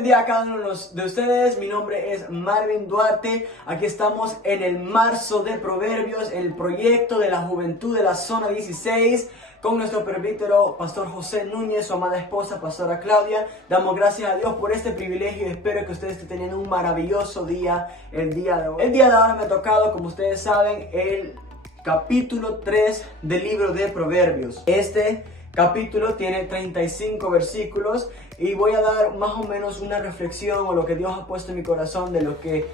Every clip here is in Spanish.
bendiga a cada uno de ustedes. Mi nombre es Marvin Duarte. Aquí estamos en el marzo de Proverbios, el proyecto de la juventud de la zona 16, con nuestro presbítero Pastor José Núñez, su amada esposa Pastora Claudia. Damos gracias a Dios por este privilegio y espero que ustedes estén teniendo un maravilloso día el día de hoy. El día de ahora me ha tocado, como ustedes saben, el capítulo 3 del libro de Proverbios. Este capítulo tiene 35 versículos y voy a dar más o menos una reflexión o lo que Dios ha puesto en mi corazón de lo que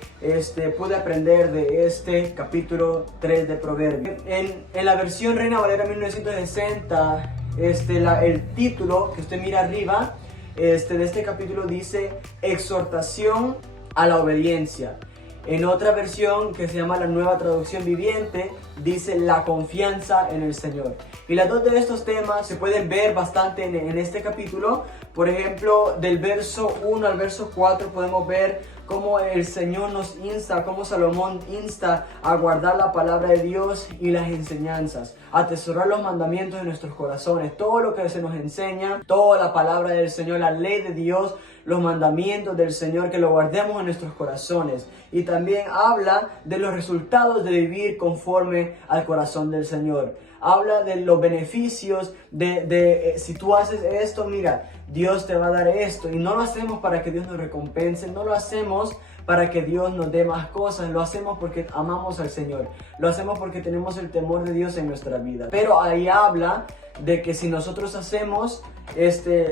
pude aprender de este capítulo 3 de Proverbios. En la versión Reina Valera 1960, el título que usted mira arriba de este capítulo dice exhortación a la obediencia. En otra versión que se llama la Nueva Traducción Viviente dice la confianza en el Señor. Y las dos de estos temas se pueden ver bastante en este capítulo. Por ejemplo, del verso 1 al verso 4 podemos ver cómo el Señor nos insta, cómo Salomón insta a guardar la palabra de Dios y las enseñanzas, a atesorar los mandamientos de nuestros corazones. Todo lo que se nos enseña, toda la palabra del Señor, la ley de Dios, los mandamientos del Señor, que lo guardemos en nuestros corazones. Y también habla de los resultados de vivir conforme al corazón del Señor. Habla de los beneficios si tú haces esto, mira, Dios te va a dar esto. Y no lo hacemos para que Dios nos recompense, no lo hacemos para que Dios nos dé más cosas, lo hacemos porque amamos al Señor, lo hacemos porque tenemos el temor de Dios en nuestra vida. Pero ahí habla de que si nosotros hacemos,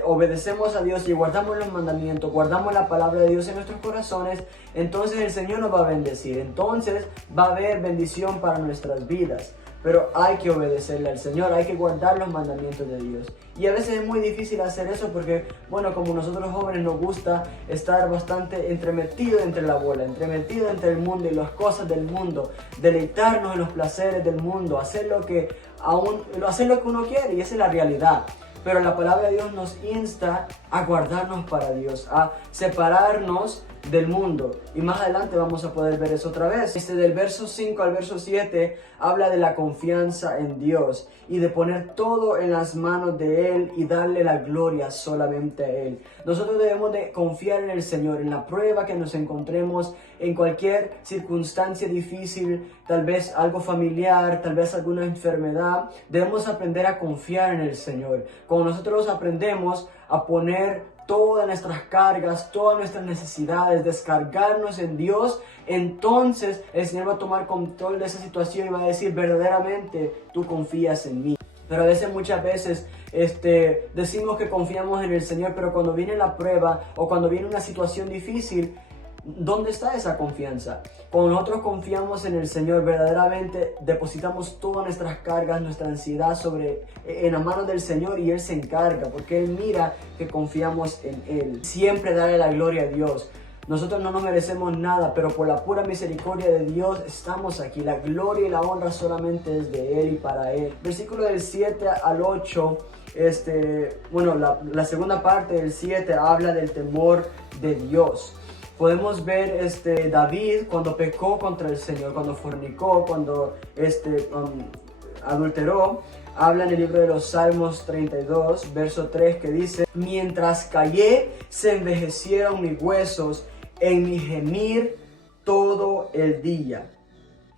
obedecemos a Dios y guardamos los mandamientos, guardamos la palabra de Dios en nuestros corazones, entonces el Señor nos va a bendecir, entonces va a haber bendición para nuestras vidas. Pero hay que obedecerle al Señor, hay que guardar los mandamientos de Dios. Y a veces es muy difícil hacer eso porque, bueno, como nosotros jóvenes nos gusta estar bastante entremetido entre la bola, entremetido entre el mundo y las cosas del mundo, deleitarnos en los placeres del mundo, hacer lo que uno quiere, y esa es la realidad. Pero la palabra de Dios nos insta a guardarnos para Dios, a separarnos del mundo. Y más adelante vamos a poder ver eso otra vez. Del verso 5 al verso 7 habla de la confianza en Dios y de poner todo en las manos de Él y darle la gloria solamente a Él. Nosotros debemos de confiar en el Señor, en la prueba que nos encontremos, en cualquier circunstancia difícil, tal vez algo familiar, tal vez alguna enfermedad. Debemos aprender a confiar en el Señor. Cuando nosotros aprendemos a poner todas nuestras cargas, todas nuestras necesidades, descargarnos en Dios, entonces el Señor va a tomar control de esa situación y va a decir verdaderamente tú confías en mí. Pero a veces, muchas veces, decimos que confiamos en el Señor, pero cuando viene la prueba o cuando viene una situación difícil, ¿dónde está esa confianza? Cuando nosotros confiamos en el Señor, verdaderamente depositamos todas nuestras cargas, nuestra ansiedad en la mano del Señor y Él se encarga, porque Él mira que confiamos en Él. Siempre darle la gloria a Dios. Nosotros no nos merecemos nada, pero por la pura misericordia de Dios estamos aquí. La gloria y la honra solamente es de Él y para Él. Versículo del 7 al 8, la segunda parte del 7 habla del temor de Dios. Podemos ver David cuando pecó contra el Señor, cuando fornicó, cuando adulteró. Habla en el libro de los Salmos 32, verso 3, que dice: mientras callé, se envejecieron mis huesos en mi gemir todo el día.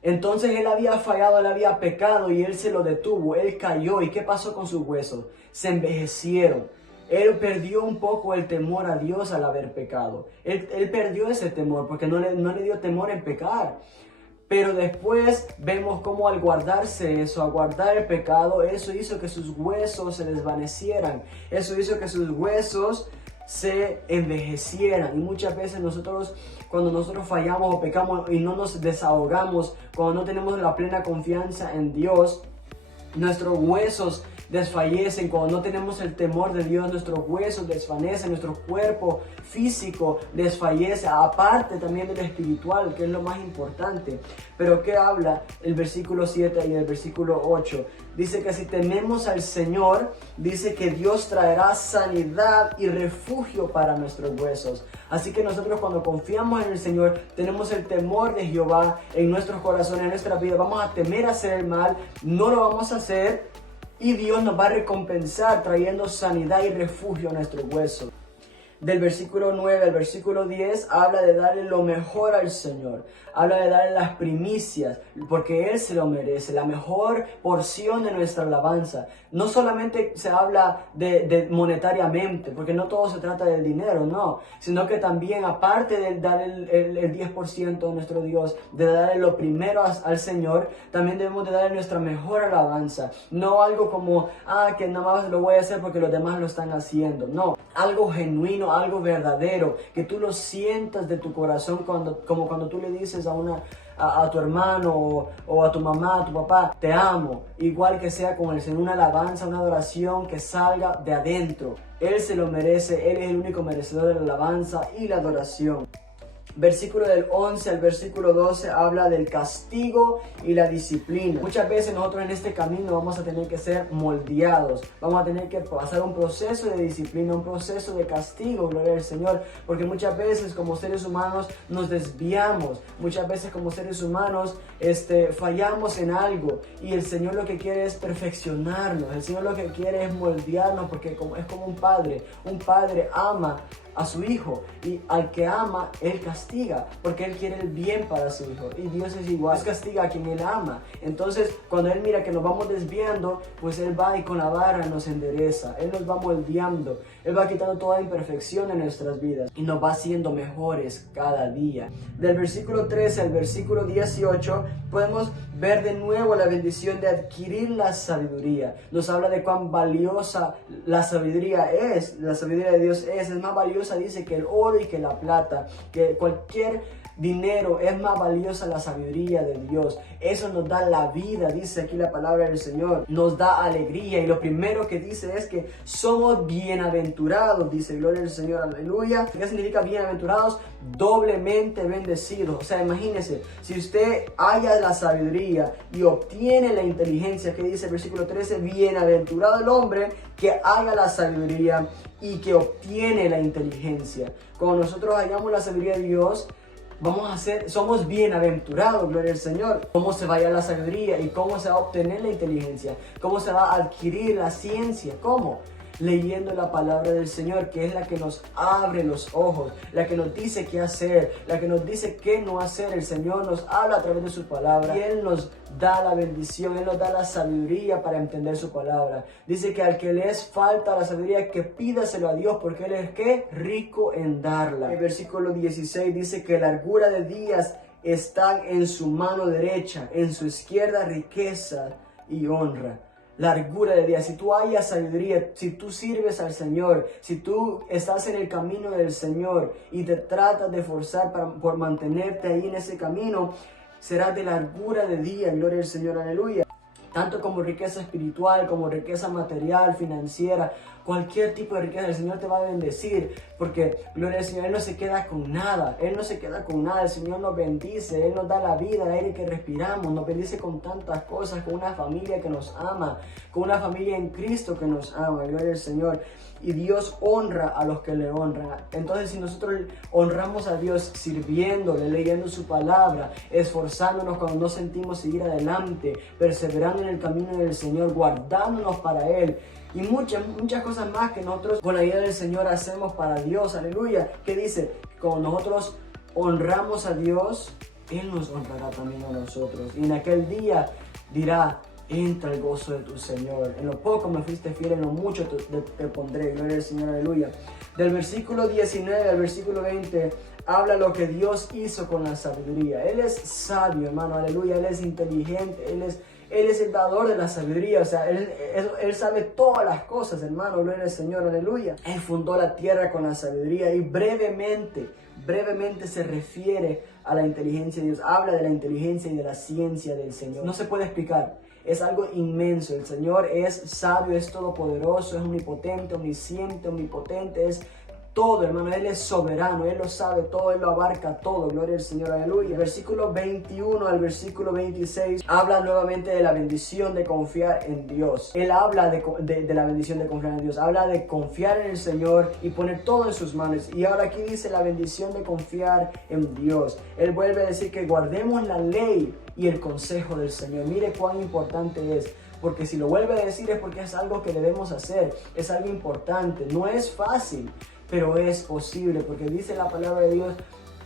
Entonces él había fallado, él había pecado y él se lo detuvo, él cayó. ¿Y qué pasó con sus huesos? Se envejecieron. Él perdió un poco el temor a Dios al haber pecado. Él perdió ese temor porque no le dio temor en pecar. Pero después vemos cómo al guardarse eso, al guardar el pecado, eso hizo que sus huesos se desvanecieran. Eso hizo que sus huesos se envejecieran. Y muchas veces cuando nosotros fallamos o pecamos y no nos desahogamos, cuando no tenemos la plena confianza en Dios, nuestros huesos desfallecen. Cuando no tenemos el temor de Dios, nuestros huesos desvanecen, nuestro cuerpo físico desfallece, aparte también del espiritual, que es lo más importante. Pero ¿qué habla el versículo 7 y el versículo 8? Dice que si tememos al Señor, dice que Dios traerá sanidad y refugio para nuestros huesos. Así que nosotros, cuando confiamos en el Señor, tenemos el temor de Jehová en nuestros corazones, en nuestra vida. Vamos a temer hacer el mal, no lo vamos a hacer, y Dios nos va a recompensar trayendo sanidad y refugio a nuestros huesos. Del versículo 9 al versículo 10 habla de darle lo mejor al Señor. Habla de darle las primicias, porque Él se lo merece, la mejor porción de nuestra alabanza. No solamente se habla de monetariamente, porque no todo se trata del dinero, no. Sino que también, aparte de dar el 10% de nuestro Dios, de darle lo primero al Señor, también debemos de darle nuestra mejor alabanza. No algo como, que nada más lo voy a hacer porque los demás lo están haciendo. No, algo genuino, algo verdadero, que tú lo sientas de tu corazón como cuando tú le dices a tu hermano o a tu mamá, a tu papá, te amo. Igual que sea con el Señor, una alabanza, una adoración que salga de adentro. Él se lo merece, Él es el único merecedor de la alabanza y la adoración. Versículo del 11 al versículo 12 habla del castigo y la disciplina. Muchas veces nosotros en este camino vamos a tener que ser moldeados, vamos a tener que pasar un proceso de disciplina, un proceso de castigo, gloria al Señor, porque muchas veces como seres humanos nos desviamos, muchas veces como seres humanos fallamos en algo, y el Señor lo que quiere es perfeccionarnos, el Señor lo que quiere es moldearnos, porque es como un padre ama a su hijo, y al que ama, Él castiga, porque Él quiere el bien para su hijo, y Dios es igual, Dios castiga a quien Él ama. Entonces, cuando Él mira que nos vamos desviando, pues Él va y con la vara nos endereza, Él nos va moldeando, Él va quitando toda imperfección en nuestras vidas, y nos va haciendo mejores cada día. Del versículo 13 al versículo 18, podemos ver de nuevo la bendición de adquirir la sabiduría. Nos habla de cuán valiosa la sabiduría es, la sabiduría de Dios es más valiosa, dice, que el oro y que la plata, que cualquier dinero. Es más valiosa la sabiduría de Dios. Eso nos da la vida, dice aquí la palabra del Señor. Nos da alegría, y lo primero que dice es que somos bienaventurados, dice, gloria al Señor, aleluya. ¿Qué significa bienaventurados? Doblemente bendecidos. O sea, imagínense, si usted halla la sabiduría y obtiene la inteligencia, que dice el versículo 13, bienaventurado el hombre que haga la sabiduría y que obtiene la inteligencia. Cuando nosotros hallamos la sabiduría de Dios, somos bienaventurados, gloria al Señor. ¿Cómo se va a hallar la sabiduría y cómo se va a obtener la inteligencia? ¿Cómo se va a adquirir la ciencia? ¿Cómo? Leyendo la palabra del Señor, que es la que nos abre los ojos, la que nos dice qué hacer, la que nos dice qué no hacer. El Señor nos habla a través de su palabra y Él nos da la bendición, Él nos da la sabiduría para entender su palabra. Dice que al que le es falta la sabiduría, que pídaselo a Dios, porque Él es ¿qué? Rico en darla. El versículo 16 dice que largura de días están en su mano derecha, en su izquierda riqueza y honra. Largura de días. Si tú hayas sabiduría, si tú sirves al Señor, si tú estás en el camino del Señor y te tratas de esforzar por mantenerte ahí en ese camino, serás de largura de días, gloria al Señor, aleluya. Tanto como riqueza espiritual, como riqueza material, financiera, cualquier tipo de riqueza, el Señor te va a bendecir, porque, gloria al Señor, Él no se queda con nada, Él no se queda con nada. El Señor nos bendice, Él nos da la vida, el aire que respiramos, nos bendice con tantas cosas, con una familia que nos ama, con una familia en Cristo que nos ama, gloria al Señor. Y Dios honra a los que le honran. Entonces, si nosotros honramos a Dios sirviéndole, leyendo su palabra, esforzándonos cuando no sentimos seguir adelante, perseverando en el camino del Señor, guardándonos para Él, y muchas cosas más que nosotros con la ayuda del Señor hacemos para Dios, aleluya. Que dice, cuando nosotros honramos a Dios, Él nos honrará también a nosotros. Y en aquel día dirá: entra el gozo de tu Señor. En lo poco me fuiste fiel, en lo mucho te pondré. Gloria al Señor, aleluya. Del versículo 19 al versículo 20 habla lo que Dios hizo con la sabiduría. Él es sabio, hermano, aleluya. Él es inteligente, Él es el dador de la sabiduría. O sea, él sabe todas las cosas, hermano, gloria al Señor, aleluya. Él fundó la tierra con la sabiduría, y brevemente se refiere a la inteligencia de Dios. Habla de la inteligencia y de la ciencia del Señor. No se puede explicar. Es algo inmenso. El Señor es sabio, es todopoderoso, es omnipotente, omnisciente, omnipotente, es todo, hermano. Él es soberano, Él lo sabe todo, Él lo abarca todo, gloria al Señor, aleluya. El versículo 21 al versículo 26 habla nuevamente de la bendición de confiar en Dios. Él habla de la bendición de confiar en Dios, habla de confiar en el Señor y poner todo en sus manos. Y ahora aquí dice la bendición de confiar en Dios. Él vuelve a decir que guardemos la ley y el consejo del Señor. Mire cuán importante es. Porque si lo vuelve a decir es porque es algo que debemos hacer, es algo importante. No es fácil, pero es posible, porque dice la palabra de Dios: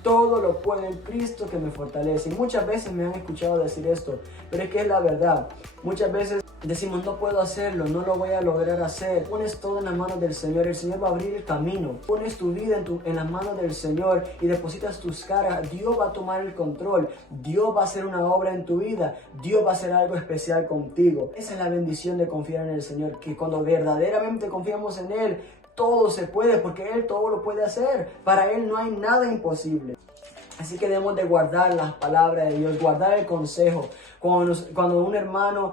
todo lo puede en Cristo que me fortalece. Y muchas veces me han escuchado decir esto, pero es que es la verdad. Muchas veces decimos: no puedo hacerlo, no lo voy a lograr hacer. Pones todo en las manos del Señor, el Señor va a abrir el camino. Pones tu vida en las manos del Señor y depositas tus cargas. Dios va a tomar el control. Dios va a hacer una obra en tu vida. Dios va a hacer algo especial contigo. Esa es la bendición de confiar en el Señor, que cuando verdaderamente confiamos en Él, todo se puede, porque Él todo lo puede hacer. Para Él no hay nada imposible. Así que debemos de guardar las palabras de Dios, guardar el consejo. Cuando un hermano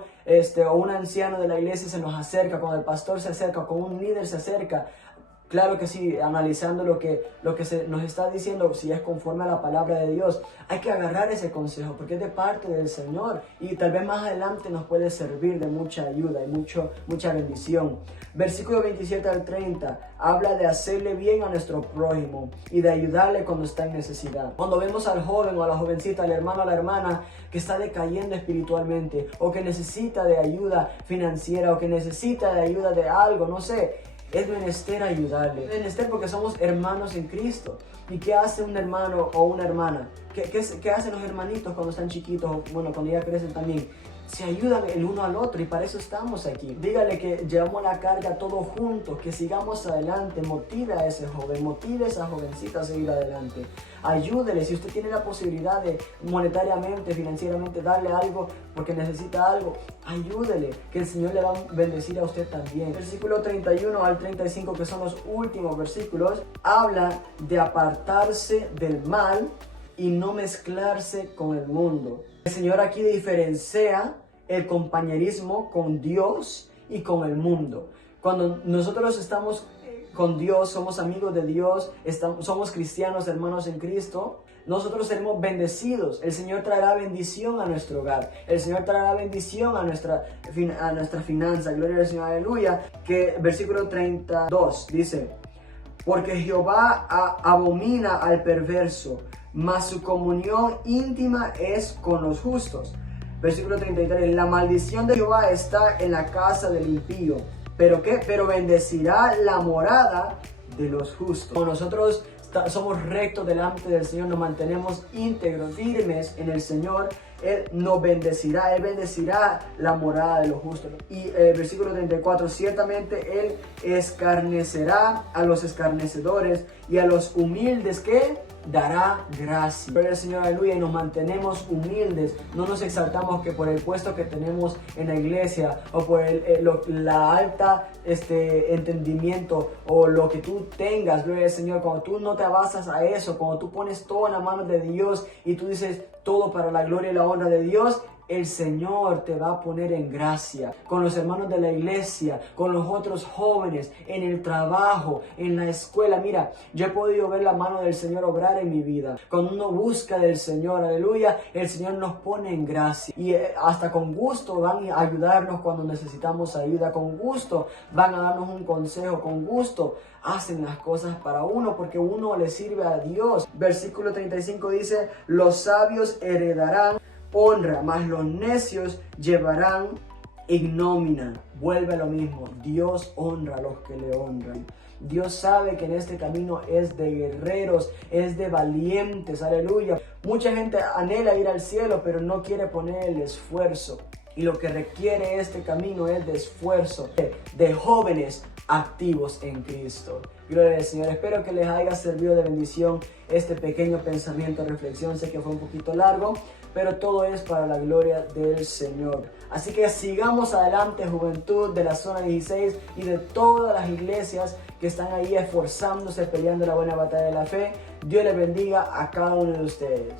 o un anciano de la iglesia se nos acerca, cuando el pastor se acerca, cuando un líder se acerca, claro que sí, analizando lo que nos está diciendo, si es conforme a la palabra de Dios, hay que agarrar ese consejo porque es de parte del Señor y tal vez más adelante nos puede servir de mucha ayuda y mucha bendición. Versículo 27 al 30 habla de hacerle bien a nuestro prójimo y de ayudarle cuando está en necesidad. Cuando vemos al joven o a la jovencita, al hermano o a la hermana que está decayendo espiritualmente o que necesita de ayuda financiera o que necesita de ayuda de algo, no sé, es menester ayudarle. Es menester porque somos hermanos en Cristo. ¿Y qué hace un hermano o una hermana? ¿Qué hacen los hermanitos cuando están chiquitos? Bueno, cuando ya crecen también. Se ayudan el uno al otro y para eso estamos aquí. Dígale que llevamos la carga todos juntos, que sigamos adelante. Motive a ese joven, motive a esa jovencita a seguir adelante. Ayúdele, si usted tiene la posibilidad de monetariamente, financieramente darle algo porque necesita algo, ayúdele, que el Señor le va a bendecir a usted también. Versículo 31 al 35, que son los últimos versículos, habla de apartarse del mal y no mezclarse con el mundo. El Señor aquí diferencia el compañerismo con Dios y con el mundo. Cuando nosotros estamos con Dios, somos amigos de Dios, somos cristianos, hermanos en Cristo, nosotros seremos bendecidos. El Señor traerá bendición a nuestro hogar. El Señor traerá bendición a nuestra finanza. Gloria al Señor, aleluya. Que versículo 32 dice: porque Jehová abomina al perverso, mas su comunión íntima es con los justos. Versículo 33, la maldición de Jehová está en la casa del impío. ¿Pero qué? Pero bendecirá la morada de los justos. Cuando nosotros somos rectos delante del Señor, nos mantenemos íntegros, firmes en el Señor, Él nos bendecirá, Él bendecirá la morada de los justos. Y versículo 34, ciertamente Él escarnecerá a los escarnecedores y a los humildes que dará gracia. Pero el Señor, aleluya, y nos mantenemos humildes, no nos exaltamos que por el puesto que tenemos en la iglesia o por la alta entendimiento o lo que tú tengas, gloria al Señor. Cuando tú no te basas a eso, cuando tú pones todo en la mano de Dios y tú dices todo para la gloria y la honra de Dios, el Señor te va a poner en gracia con los hermanos de la iglesia, con los otros jóvenes, en el trabajo, en la escuela. Mira, yo he podido ver la mano del Señor obrar en mi vida. Cuando uno busca del Señor, aleluya, el Señor nos pone en gracia. Y hasta con gusto van a ayudarnos cuando necesitamos ayuda. Con gusto van a darnos un consejo. Con gusto hacen las cosas para uno porque uno le sirve a Dios. Versículo 35 dice: los sabios heredarán honra, mas los necios llevarán ignominia. Vuelve a lo mismo. Dios honra a los que le honran. Dios sabe que en este camino es de guerreros, es de valientes, aleluya. Mucha gente anhela ir al cielo, pero no quiere poner el esfuerzo. Y lo que requiere este camino es de esfuerzo, de jóvenes activos en Cristo. Gloria al Señor. Espero que les haya servido de bendición este pequeño pensamiento, reflexión. Sé que fue un poquito largo, pero todo es para la gloria del Señor. Así que sigamos adelante, juventud de la zona 16 y de todas las iglesias que están ahí esforzándose, peleando la buena batalla de la fe. Dios les bendiga a cada uno de ustedes.